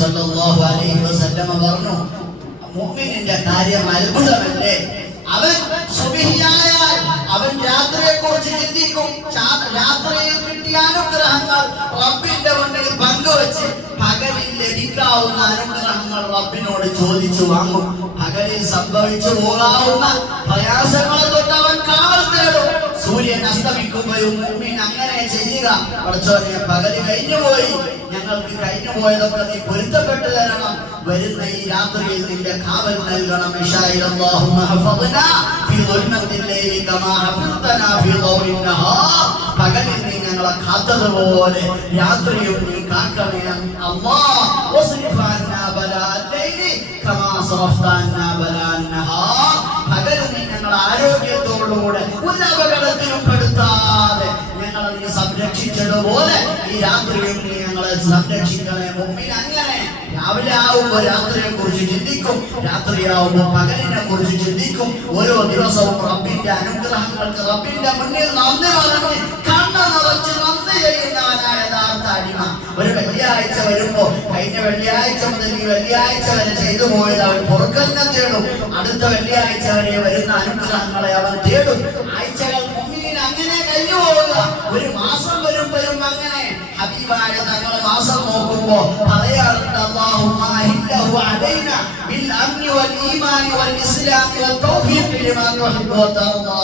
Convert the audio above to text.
സല്ലല്ലാഹു അലൈഹി വസല്ലം പറഞ്ഞു, മുഅ്മിനിന്റെ കാര്യം അത്ഭുതമല്ലേ. അവൻ സുബ്ഹിയായാൽ അവൻ രാത്രിയെ കുറിച്ച് ചിന്തിക്കും. രാത്രിയിൽ കിട്ടിയ അനുഗ്രഹങ്ങൾ റബ്ബിന്റെ മുന്നിൽ പങ്കുവെച്ച് പകലിൽ ലഭിക്കാവുന്ന അനുഗ്രഹങ്ങൾ റബ്ബിനോട് ചോദിച്ചു വാങ്ങും. പകലിൽ സംഭവിച്ചു പോകാവുന്ന പ്രയാസങ്ങളെ തൊട്ട് അവൻ കാവൽ തേടും. സൂര്യൻ അസ്തമിക്കുമ്പോഴും മുഅ്മിൻ അങ്ങനെ ചെയ്യുക. പടച്ചോനെ, പകല് കഴിഞ്ഞുപോയി, ഞങ്ങൾക്ക് കഴിഞ്ഞു പോയതൊക്കെ നീ പൊരുത്തപ്പെട്ടു തരണം. വരുന്ന ഈ രാത്രിയിൽ നിന്റെ കാവൽ നൽകണം. ഇശാഇൽ അല്ലാഹുമ്മ ഹഫദ്നാ ഫീ ദുൽമത്തിൽ ലൈലി കമാ ഹഫദ്തനാ ഫീ ദൗഇൻ നഹാർ. പകലിൽ നീ ഞങ്ങളെ കാത്തതുപോലെ രാത്രിയും നീ കാക്കണേ അല്ലാഹ്. വസ്രിഫ് അന്നാ ബലാഅൽ ലൈലി കമാ സറഫ്ത അന്നാ ബലാഅൻ നഹാർ. പകലിൽ നീ ഞങ്ങളെ ആരോഗ്യത്തോടുകൂടെ ഒരു അപകടത്തിലും പെടുത്താതെ ഞങ്ങളെ നീ സംരക്ഷിച്ചതുപോലെ ഈ രാത്രിയും നീ ഞങ്ങളെ സംരക്ഷിക്കണേ. മുഅ്മിൻ അങ്ങനെ രാവിലെ ആവുമ്പോ രാത്രിയെ കുറിച്ച് ചിന്തിക്കും, രാത്രിയാവുമ്പോ പകലിനെ കുറിച്ച് ചിന്തിക്കും. ഓരോ ദിവസവും റബ്ബിന്റെ അനുഗ്രഹങ്ങൾക്ക് റബ്ബിന്റെ മുന്നിൽ നന്ദി പറഞ്ഞ് കണ്ണ് നിറച്ച് നന്ദി ചെയ്യുന്നവനായ യഥാർത്ഥ അടിമ. ഒരു വെള്ളിയാഴ്ച വരുമ്പോ കഴിഞ്ഞ വെള്ളിയാഴ്ച മുതൽ ഈ വെള്ളിയാഴ്ച വരെ ചെയ്തു പോയത് അവൻ പൊറുക്കലിനെ തേടും. അടുത്ത വെള്ളിയാഴ്ച വരെ വരുന്ന അനുഗ്രഹങ്ങളെ അവൻ തേടും. ആഴ്ചകൾ മുഅ്മിനിന് അങ്ങനെ കഴിഞ്ഞു പോവുക. ഒരു മാസം വരുമ്പോഴും അങ്ങനെ ഹബീബായ തങ്ങൾ മാസം നോക്കുമ്പോ പറയാറുണ്ട്, അല്ലാഹുമ്മ അഹില്ലഹു അലൈനാ ബിൽ അംനി വൽ ഈമാനി വൽ ഇസ്ലാമി വൽ തൗഫീഖി ലിമാ തുഹിബ്ബു വ തർദാ.